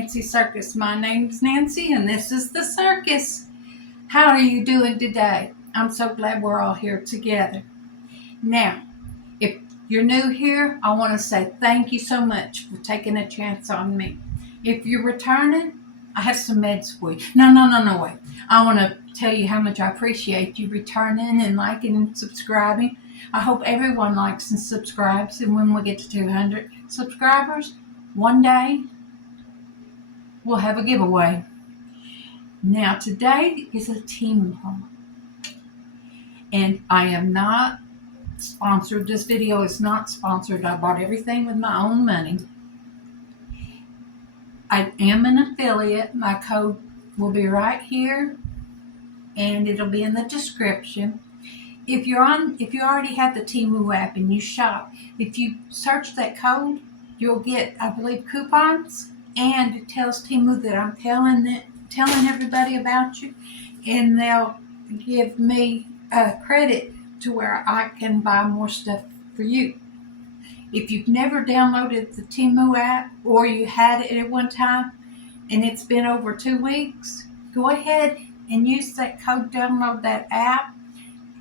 Nancy Circus. My name's Nancy and this is the circus. How are you doing today? I'm so glad we're all here together. Now, if you're new here, I want to say thank you so much for taking a chance on me. If you're returning, I have some meds for you. No, wait. I want to tell you how much I appreciate you returning and liking and subscribing. I hope everyone likes and subscribes, and when we get to 200 subscribers, one day we'll have a giveaway. Now, today is a Temu haul, and I am not sponsored. This video is not sponsored. I bought everything with my own money. I am an affiliate. My code will be right here, and it'll be in the description. If you already have the Temu app and you shop, if you search that code, you'll get, I believe, coupons, and it tells Temu that I'm telling everybody about you, and they'll give me a credit to where I can buy more stuff for you. If you've never downloaded the Temu app, or you had it at one time and it's been over 2 weeks, go ahead and use that code, download that app,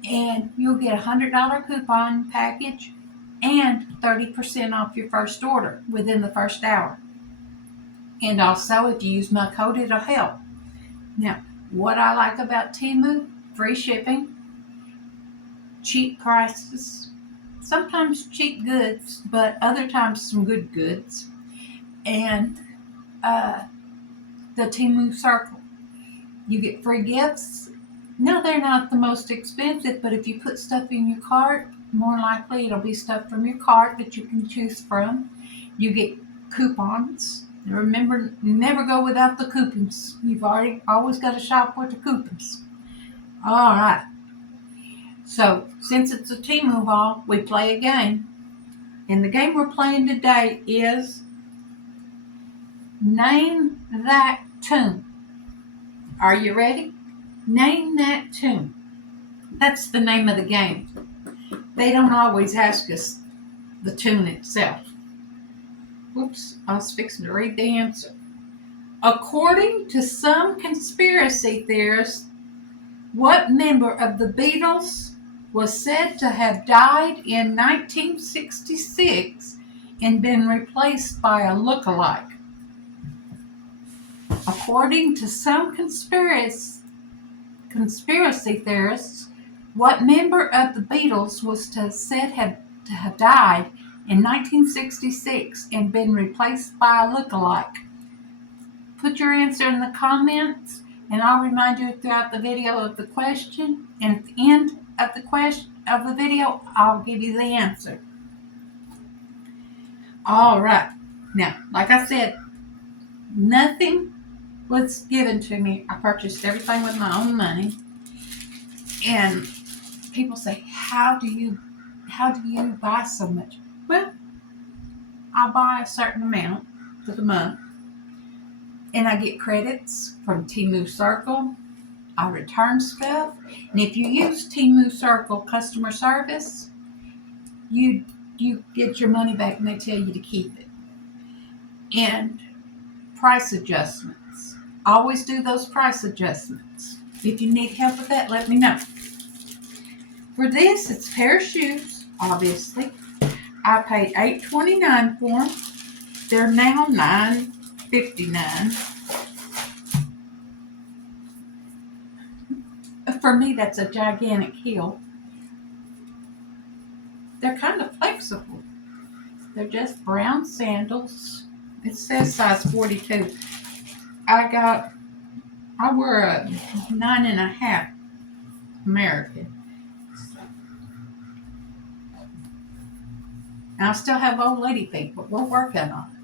and you'll get a $100 coupon package and 30% off your first order within the first hour. And also, if you use my code, it'll help. Now, what I like about Temu: free shipping, cheap prices, sometimes cheap goods, but other times some good goods, and the Temu Circle. You get free gifts. No, they're not the most expensive, but if you put stuff in your cart, more likely it'll be stuff from your cart that you can choose from. You get coupons. Remember, never go without the coupons. You've always got to shop with the coupons. All right. So, since it's a Temu haul, we play a game. And the game we're playing today is Name That Tune. Are you ready? Name that tune. That's the name of the game. They don't always ask us the tune itself. Oops, I was fixing to read the answer. According to some conspiracy theorists, what member of the Beatles was said to have died in 1966 and been replaced by a look-alike? According to some conspiracy theorists, what member of the Beatles was said to have died in 1966 and been replaced by a look-alike? Put your answer in the comments, and I'll remind you throughout the video of the question, and at the end of the video, I'll give you the answer. All right. Now, like I said, nothing was given to me. I purchased everything with my own money. And people say, how do you buy so much? Well, I buy a certain amount for the month, and I get credits from Temu Circle. I return stuff, and if you use Temu Circle customer service, you get your money back, and they tell you to keep it. And price adjustments. Always do those price adjustments. If you need help with that, let me know. For this, it's a pair of shoes, obviously. I paid $8.29 for them. They're now $9.59. For me, that's a gigantic heel. They're kind of flexible. They're just brown sandals. It says size 42. I wear a 9.5 American. And I still have old lady feet, but we're working on it.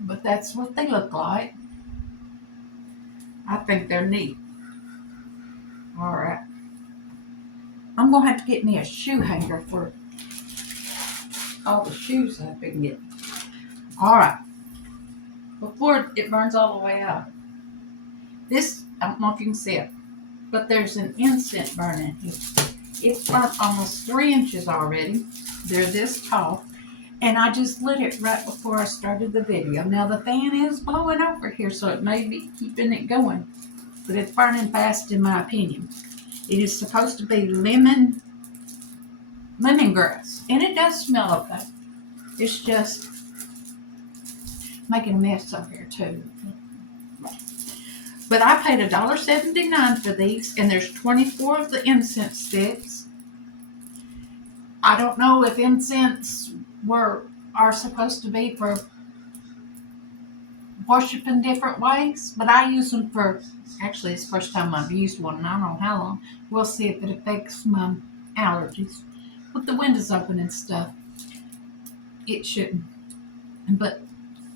But that's what they look like. I think they're neat. All right. I'm going to have to get me a shoe hanger for all the shoes I've been getting. All right. Before it burns all the way out. This, I don't know if you can see it, but there's an incense burning here. It's burnt almost 3 inches already. They're this tall. And I just lit it right before I started the video. Now the fan is blowing over here, so it may be keeping it going. But it's burning fast in my opinion. It is supposed to be lemongrass. And it does smell okay. It's just making a mess over here too. But I paid $1.79 for these, and there's 24 of the incense sticks. I don't know if incense are supposed to be for worship in different ways, but I use them for, actually it's the first time I've used one, and I don't know how long. We'll see if it affects my allergies. With the windows open and stuff, it shouldn't. But,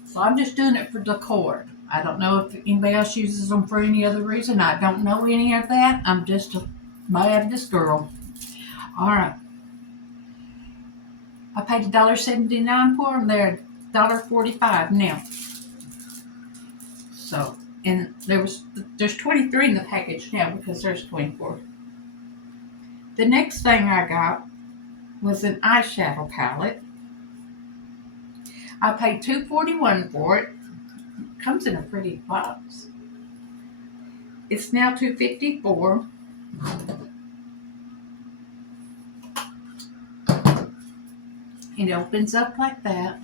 so I'm just doing it for decor. I don't know if anybody else uses them for any other reason. I don't know any of that. I'm just a Baptist girl. All right. I paid $1.79 for them. They're $1.45 now. So, and there's 23 in the package now because there's 24. The next thing I got was an eyeshadow palette. I paid $2.41 for it. It comes in a pretty box. It's now $2.54. It opens up like that.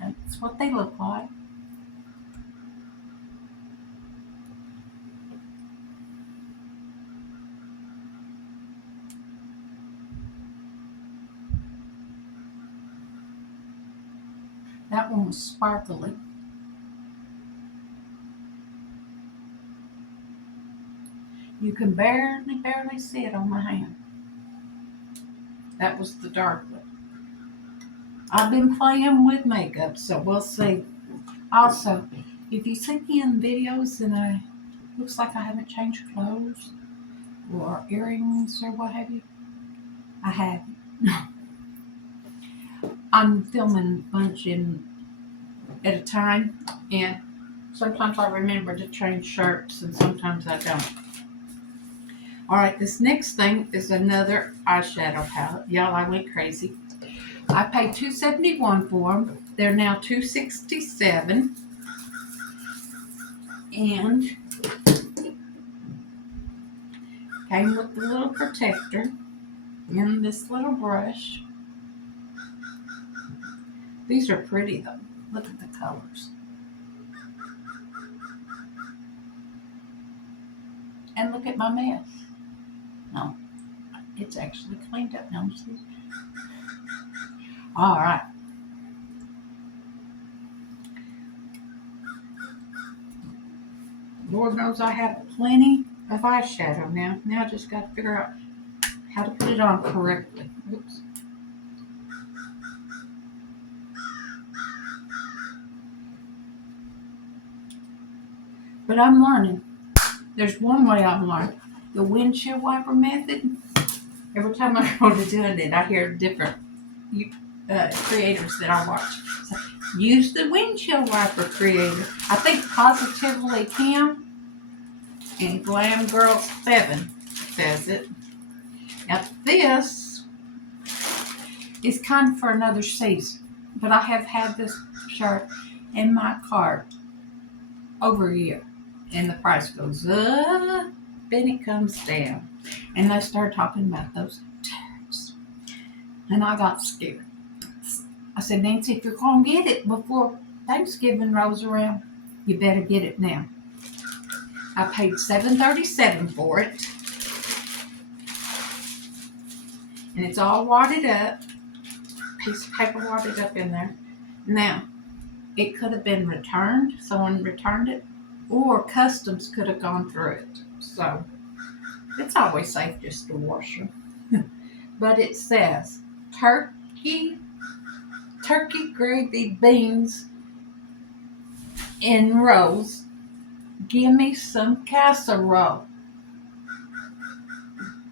That's what they look like. That one was sparkly. You can barely see it on my hand. That was the dark one. I've been playing with makeup, so we'll see. Also, if you see me in videos and looks like I haven't changed clothes or earrings or what have you, I haven't. I'm filming a bunch at a time, and sometimes I remember to change shirts and sometimes I don't. Alright, this next thing is another eyeshadow palette. Y'all, I went crazy. I paid $2.71 for them. They're now $2.67. And came with the little protector and this little brush. These are pretty though. Look at the colors. And look at my mess. No, it's actually cleaned up now. All right. Lord knows I have plenty of eyeshadow now. Now I just got to figure out how to put it on correctly. Oops. But I'm learning. There's one way I've learned. The windshield wiper method. Every time I go to doing it, I hear different creators that I watch. So, use the windshield wiper creator. I think Positively Kim and Glam Girl 7 says it. Now this is kind of for another season, but I have had this shirt in my cart over a year, and the price goes up, then it comes down, and they start talking about those tariffs, and I got scared. I said, Nancy, if you're going to get it before Thanksgiving rolls around, you better get it now. I paid $7.37 for it. And it's all wadded up. Piece of paper wadded up in there. Now, it could have been returned. Someone returned it. Or customs could have gone through it. So, it's always safe just to wash them. But it says, turkey gravy beans in rolls. Give me some casserole.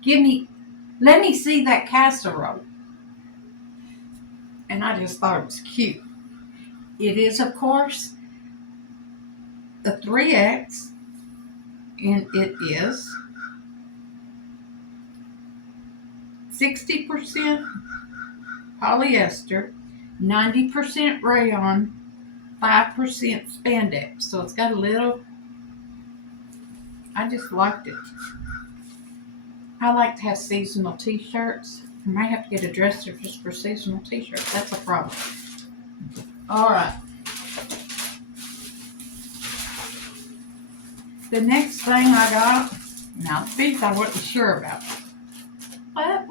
Let me see that casserole. And I just thought it was cute. It is, of course, a 3X. And it is 60% polyester, 90% rayon, 5% spandex. So it's got a little, I just liked it. I like to have seasonal t-shirts. I might have to get a dresser just for seasonal t-shirts. That's a problem. Alright. The next thing I got, now these I wasn't sure about. But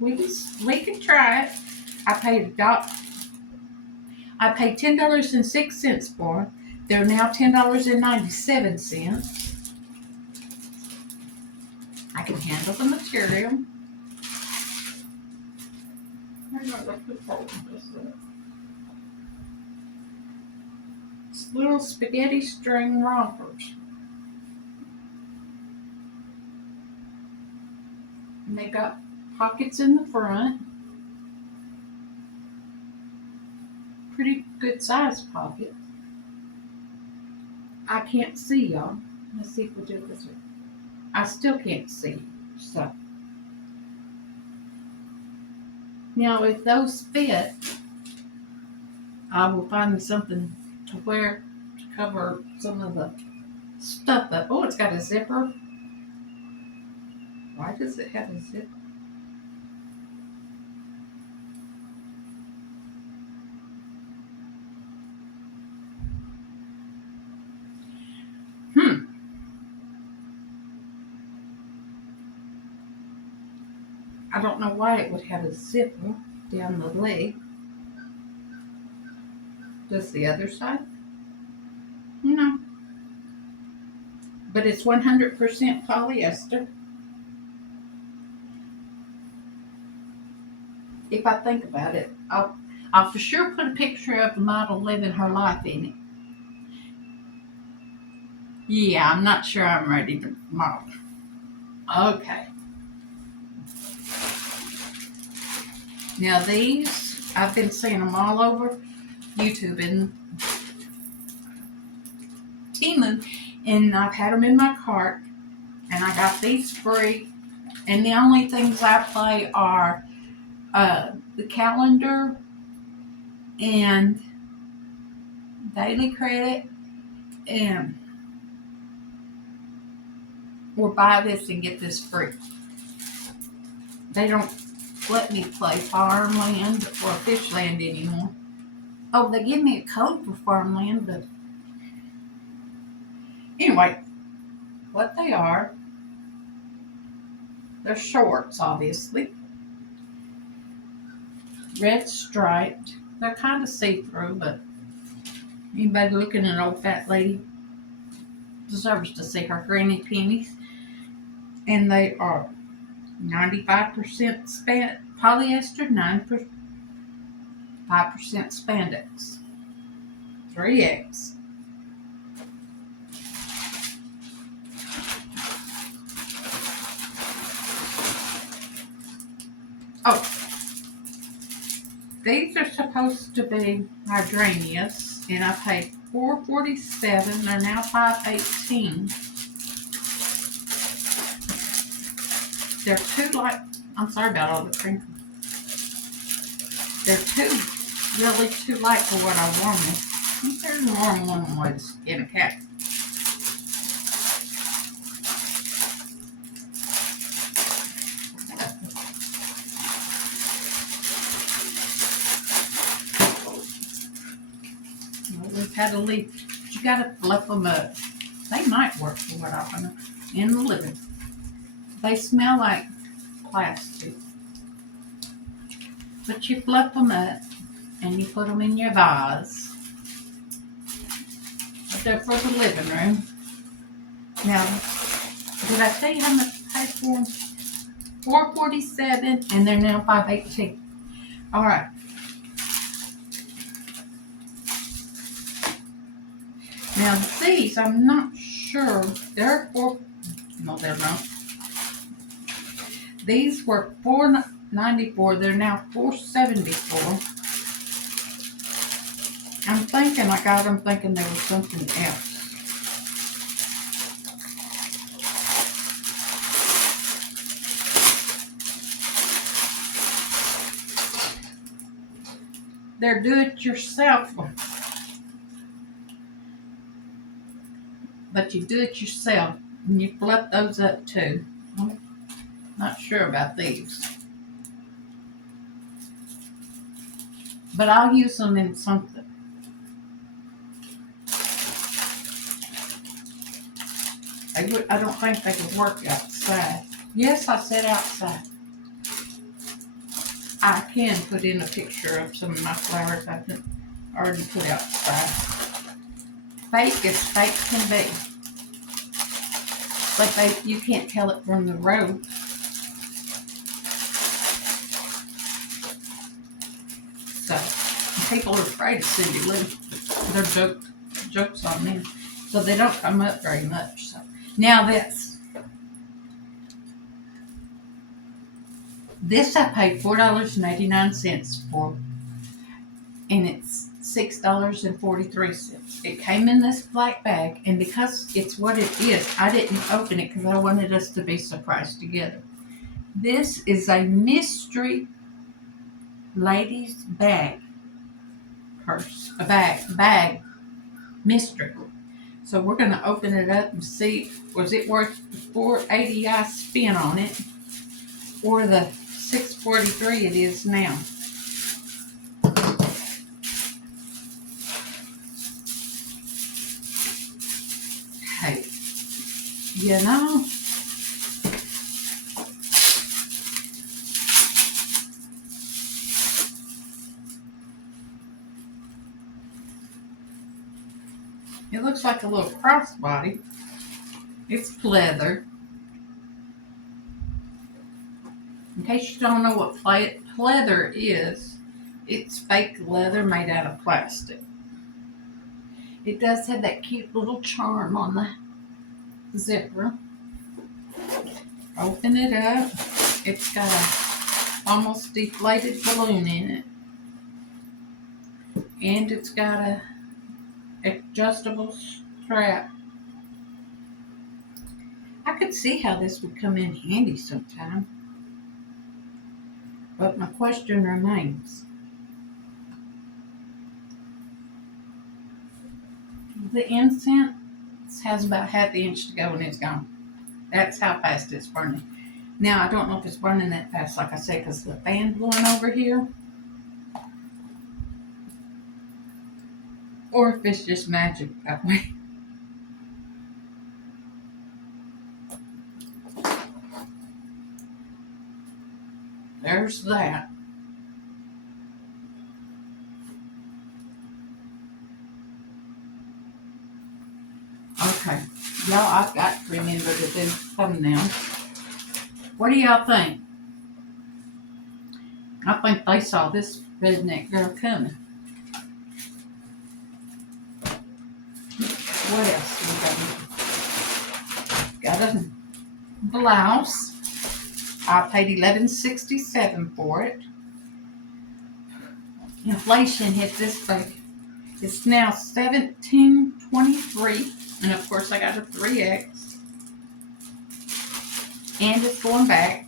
we can try it. I paid $10.06 for them. They're now $10.97. I can handle the material. It's little spaghetti string rompers. And they got pockets in the front. Pretty good size pocket. I can't see y'all. Let's see if we do this. I still can't see. So now if those fit, I will find something to wear to cover some of the stuff up. Oh, it's got a zipper. Why does it have a zipper? I don't know why it would have a zipper down the leg. Does the other side? No. But it's 100% polyester. If I think about it, I'll for sure put a picture of the model living her life in it. Yeah, I'm not sure I'm ready to model. Okay. Now these, I've been seeing them all over YouTube and Temu, and I've had them in my cart, and I got these free, and the only things I play are the calendar and daily credit, and or buy this and get this free. They don't let me play farmland or fishland anymore. Oh, they give me a code for farmland, but anyway, what they are, they're shorts, obviously. Red striped. They're kind of see-through, but anybody looking at an old fat lady deserves to see her granny panties. And they are 95% polyester, 5% spandex. 3X. Oh, these are supposed to be hydrangeas, and I paid $4.47. They're now $5.18. They're too light. I'm sorry about all the crinkles. They're really too light for what I wanted. I think there's more than one way to skin a cat. Well, we've had a leak. You gotta fluff them up. They might work for what I want in the living. They smell like plastic. But you fluff them up and you put them in your vase. But they're for the living room. Now, did I tell you how much I paid for them? $4.47, and they're now $5.18. All right. Now these, I'm not sure. They're no, they're not. These were $4.94. They're now $4.74. I'm thinking I got them thinking there was something else. They're do-it-yourself, but you do it yourself, and you fluff those up too. I'm not sure about these, but I'll use them in something. I don't think they would work outside. Yes, I said outside. I can put in a picture of some of my flowers I've already put outside. Fake as fake can be. But you can't tell it from the road. So, people are afraid of Cindy Lou. They're jokes on them. So they don't come up very much. So now this I paid $4.89 for, and it's $6.43. It came in this black bag, and because it's what it is, I didn't open it because I wanted us to be surprised together. This is a mystery ladies bag purse, a bag mystery. So we're going to open it up and see, was it worth the $4.80 I spent on it, or the $6.43 it is now. Hey, you know, it looks like a little crossbody. It's pleather. In case you don't know what pleather is, it's fake leather made out of plastic. It does have that cute little charm on the zipper. Open it up. It's got a almost deflated balloon in it. And it's got a adjustable strap. I could see how this would come in handy sometime. But my question remains. The incense has about half the inch to go and it's gone. That's how fast it's burning. Now, I don't know if it's burning that fast, like I said, because the fan blowing over here, or if it's just magic that way. There's that. Okay, y'all, I've got to remember to do thumbnail. What do y'all think? I think they saw this redneck girl coming. What else we got? Got a blouse. I paid $11.67 for it. Inflation hit this big. It's now $17.23, and of course I got a 3X, and it's going back.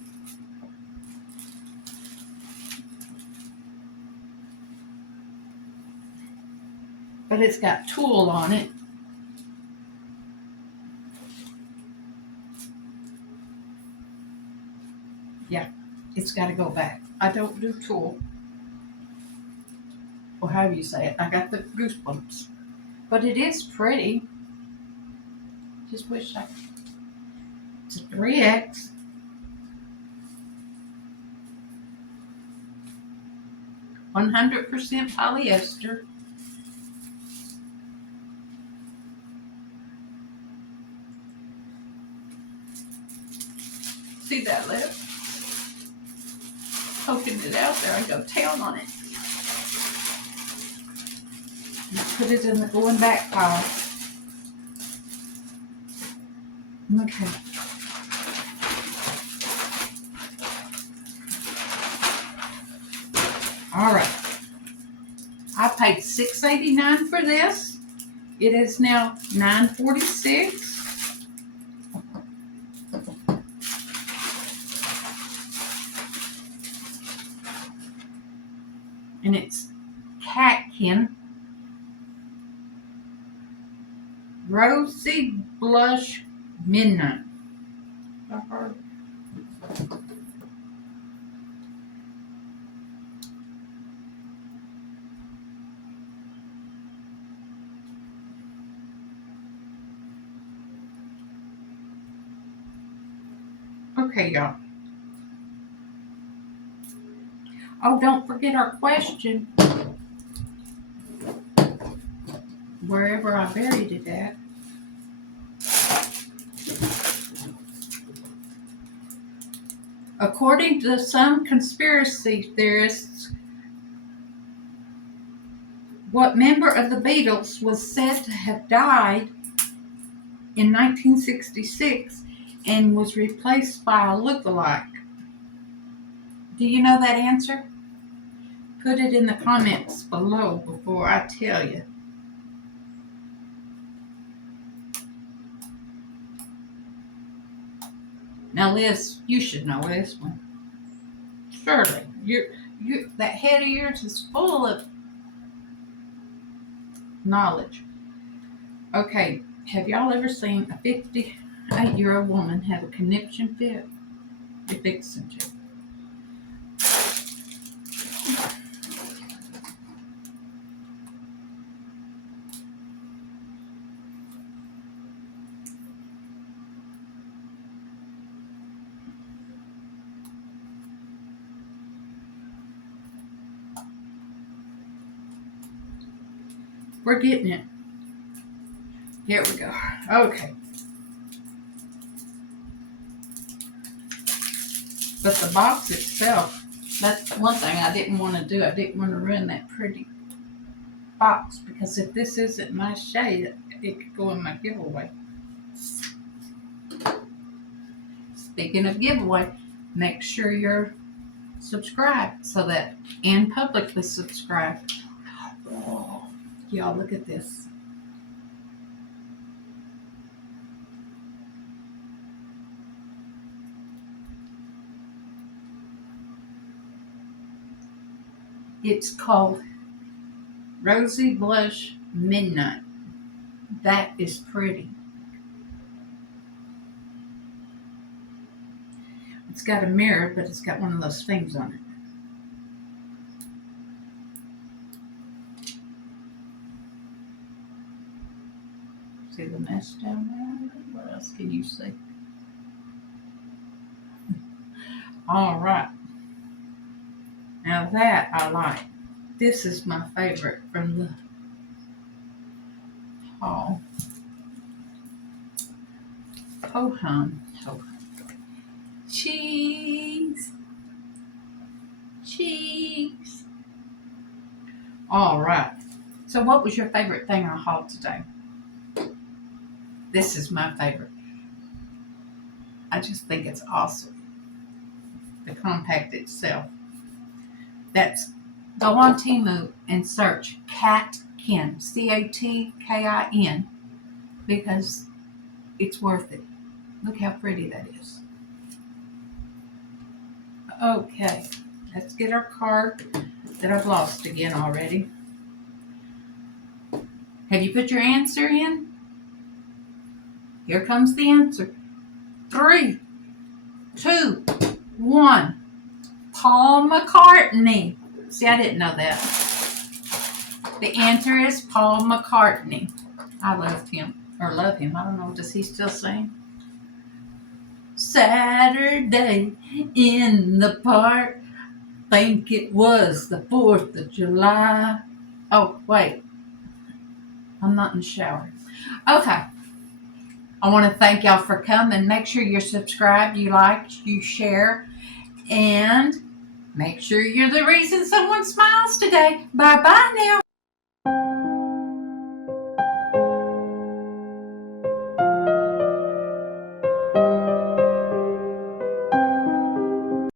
But it's got tulle on it. Yeah, it's got to go back. I don't do tulle. Or however you say it. I got the goosebumps. But it is pretty. Just wish I... It's a 3X. %100% polyester. See that lip? Poking it out there, I go tail on it. Put it in the going back pile. Okay. All right. I paid $6.89 for this. It is now $9.46. And it's Ken. Rosy Blush Midnight. Okay, y'all. Oh, don't forget our question. Wherever I buried it at. According to some conspiracy theorists, what member of the Beatles was said to have died in 1966 and was replaced by a look-alike? Do you know that answer? Put it in the comments below before I tell you. Now, Liz, you should know this one. Surely, that head of yours is full of knowledge. Okay, have y'all ever seen a 58-year-old woman have a conniption fit? You're fixing to. We're getting it. Here we go. Okay. But the box itself, that's one thing I didn't want to do. I didn't want to ruin that pretty box, because if this isn't my shade, it could go in my giveaway. Speaking of giveaway, make sure you're subscribed and publicly subscribed. Oh, y'all, look at this. It's called Rosy Blush Midnight. That is pretty. It's got a mirror, but it's got one of those things on it. See the mess down there? What else can you see? All right. Now that I like. This is my favorite from the haul. Ho-hum. Cheese. All right. So what was your favorite thing I hauled today? This is my favorite. I just think it's awesome. The compact itself. Go on Temu and search Catkin, Catkin, because it's worth it. Look how pretty that is. Okay, let's get our card that I've lost again already. Have you put your answer in? Here comes the answer. 3, 2, 1. Paul McCartney. See, I didn't know that. The answer is Paul McCartney. I love him. I don't know. Does he still sing? Saturday in the park. Think it was the 4th of July. Oh, wait. I'm not in the shower. Okay. I want to thank y'all for coming. Make sure you're subscribed, you like, you share, and make sure you're the reason someone smiles today. Bye-bye now.